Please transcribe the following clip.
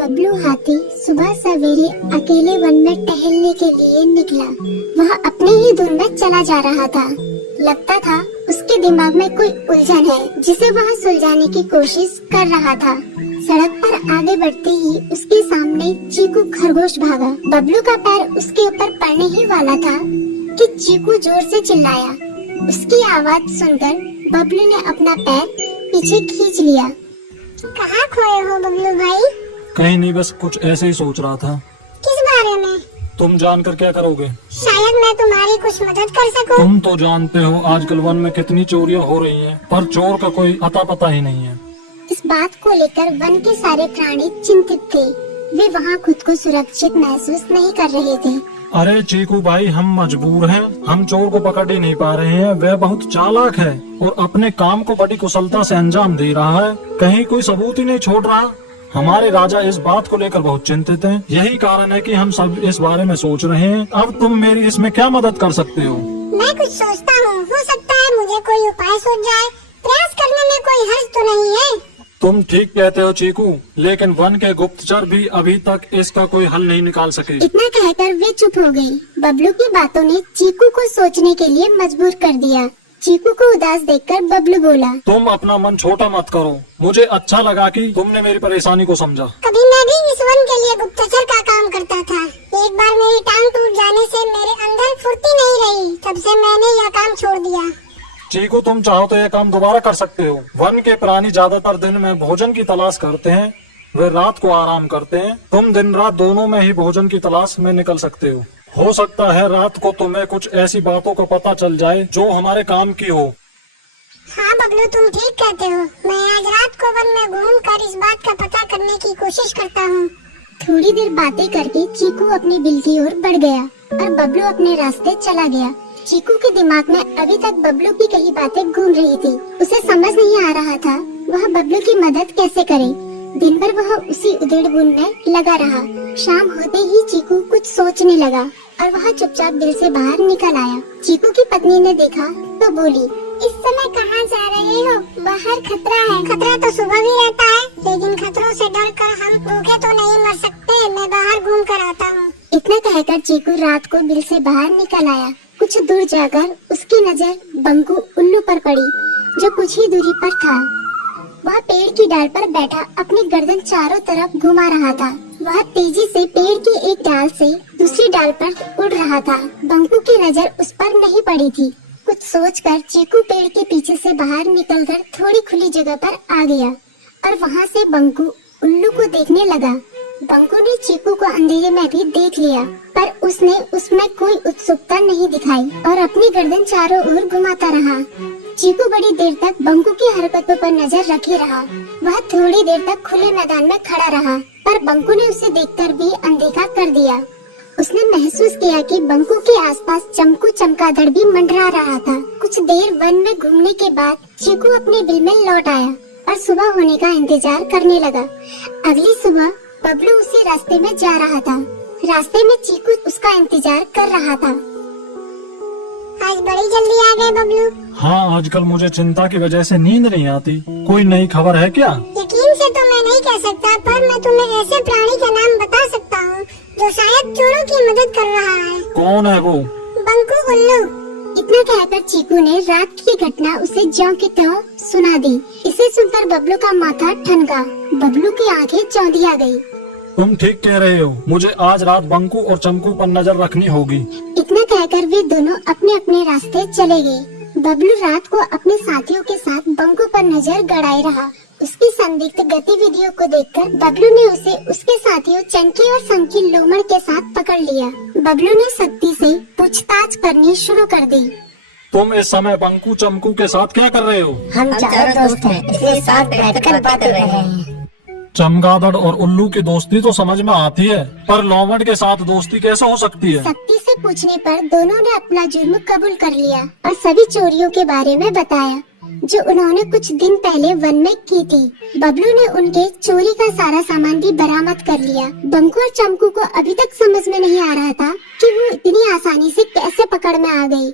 बबलू हाथी सुबह सवेरे अकेले वन में टहलने के लिए निकला। वह अपने ही धुन में चला जा रहा था। लगता था उसके दिमाग में कोई उलझन है जिसे वह सुलझाने की कोशिश कर रहा था। सड़क पर आगे बढ़ते ही उसके सामने चीकू खरगोश भागा। बबलू का पैर उसके ऊपर पड़ने ही वाला था कि चीकू जोर से चिल्लाया। उसकी आवाज सुनकर बबलू ने अपना पैर पीछे खींच लिया। कहाँ खोए हो बबलू भाई? कहीं नहीं, बस कुछ ऐसे ही सोच रहा था। किस बारे में? तुम जानकर क्या करोगे? शायद मैं तुम्हारी कुछ मदद कर सकूं। तुम तो जानते हो आजकल वन में कितनी चोरियां हो रही हैं, पर चोर का कोई अता पता ही नहीं है। इस बात को लेकर वन के सारे प्राणी चिंतित थे। वे वहाँ खुद को सुरक्षित महसूस नहीं कर रहे थे। अरे चीकू भाई, हम मजबूर हैं। हम चोर को पकड़ ही नहीं पा रहे हैं। वह बहुत चालाक है और अपने काम को बड़ी कुशलता से अंजाम दे रहा है। कहीं कोई सबूत ही नहीं छोड़ रहा। हमारे राजा इस बात को लेकर बहुत चिंतित हैं। यही कारण है कि हम सब इस बारे में सोच रहे हैं। अब तुम मेरी इसमें क्या मदद कर सकते हो? मैं कुछ सोचता हूँ, हो सकता है मुझे कोई उपाय सूझ जाए। प्रयास करने में कोई हर्ज तो नहीं है। तुम ठीक कहते हो चीकू, लेकिन वन के गुप्तचर भी अभी तक इसका कोई हल नहीं निकाल सके। इतना कहकर वे चुप हो गई। बबलू की बातों ने चीकू को सोचने के लिए मजबूर कर दिया। चीकू को उदास देखकर बबलू बोला, तुम अपना मन छोटा मत करो। मुझे अच्छा लगा कि तुमने मेरी परेशानी को समझा। कभी मैं भी इस वन के लिए गुप्तचर का काम करता था। एक बार मेरी टांग टूट जाने से मेरे अंदर फुर्ती नहीं रही। तब से मैंने यह काम छोड़ दिया। चीकू, तुम चाहो तो यह काम दोबारा कर सकते हो। वन के प्राणी ज्यादातर दिन में भोजन की तलाश करते हैं, वे रात को आराम करते हैं। तुम दिन रात दोनों में ही भोजन की तलाश में निकल सकते हो सकता है रात को तुम्हें कुछ ऐसी बातों का पता चल जाए जो हमारे काम की हो। हाँ बबलू, तुम ठीक कहते हो। मैं आज रात को वन में घूमकर इस बात का पता करने की कोशिश करता हूँ। थोड़ी देर बातें करके चीकू अपनी बिल की ओर बढ़ गया और बबलू अपने रास्ते चला गया। चीकू के दिमाग में अभी तक बबलू की कई बातें घूम रही थी। उसे समझ नहीं आ रहा था वह बबलू की मदद कैसे करे। दिन भर वह उसी उधेड़-बुन में लगा रहा। शाम होते ही चीकू कुछ सोचने लगा और वह चुपचाप बिल से बाहर निकल आया। चीकू की पत्नी ने देखा तो बोली, इस समय कहाँ जा रहे हो? बाहर खतरा है। खतरा तो सुबह भी रहता है, लेकिन खतरों से डरकर हम भूखे तो नहीं मर सकते। मैं बाहर घूम कर आता हूँ। इतना कहकर चीकू रात को बिल से बाहर निकल आया। कुछ दूर जाकर उसकी नजर बंकू उल्लू पर पड़ी, जो कुछ ही दूरी पर था। वह पेड़ की डाल पर बैठा अपनी गर्दन चारों तरफ घुमा रहा था। वह तेजी से पेड़ की एक डाल से दूसरी डाल पर उड़ रहा था। बंकू की नजर उस पर नहीं पड़ी थी। कुछ सोचकर चीकू पेड़ के पीछे से बाहर निकलकर थोड़ी खुली जगह पर आ गया और वहाँ से बंकू उल्लू को देखने लगा। बंकू ने चीकू को अंधेरे में भी देख लिया, पर उसने उसमें कोई उत्सुकता नहीं दिखाई और अपनी गर्दन चारों ओर घुमाता रहा। चीकू बड़ी देर तक बंकू की हरकतों पर नजर रखे रहा। वह थोड़ी देर तक खुले मैदान में खड़ा रहा, पर बंकू ने उसे देखकर भी अनदेखा कर दिया। उसने महसूस किया कि बंकू के आसपास चमकू चमगादड़ भी मंडरा रहा था। कुछ देर वन में घूमने के बाद चीकू अपने बिल में लौट आया और सुबह होने का इंतजार करने लगा। अगली सुबह बबलू उसी रास्ते में जा रहा था। रास्ते में चीकू उसका इंतजार कर रहा था। आज बड़ी जल्दी आ गए बबलू। हाँ, आजकल मुझे चिंता की वजह से नींद नहीं आती। कोई नई खबर है क्या? यकीन से तो मैं नहीं कह सकता, पर मैं तुम्हें ऐसे प्राणी का नाम बता सकता हूँ जो शायद चोरों की मदद कर रहा है। कौन है वो? बंकू उल्लू। इतना कहकर चीकू ने रात की घटना उसे ज्यों की त्यों सुना दी। इसे सुनकर बबलू का माथा ठनका। बबलू की आंखें चौंधिया गई। तुम ठीक कह रहे हो। मुझे आज रात बंकू और चमकू पर नजर रखनी होगी। इतना कहकर वे दोनों अपने अपने रास्ते चले गए। बबलू रात को अपने साथियों के साथ बंकू पर नजर गड़ाए रहा। उसकी संदिग्ध गतिविधियों को देखकर बबलू ने उसे उसके साथियों चंकी और संकी लोमड़ के साथ पकड़ लिया। बबलू ने सख्ती से पूछताछ करनी शुरू कर दी। तुम इस समय बंकू चमकू के साथ क्या कर रहे हो? हम चारों दोस्त हैं, इसलिए साथ बैठकर बात कर रहे हैं। चमगादड़ और उल्लू की दोस्ती तो समझ में आती है, पर लोमड़ के साथ दोस्ती कैसे हो सकती है? सख्ती से पूछने पर दोनों ने अपना जुर्म कबूल कर लिया और सभी चोरियों के बारे में बताया जो उन्होंने कुछ दिन पहले वन में की थी। बबलू ने उनके चोरी का सारा सामान भी बरामद कर लिया। बंकू और चमकू को अभी तक समझ में नहीं आ रहा था कि वो इतनी आसानी से कैसे पकड़ में आ गई।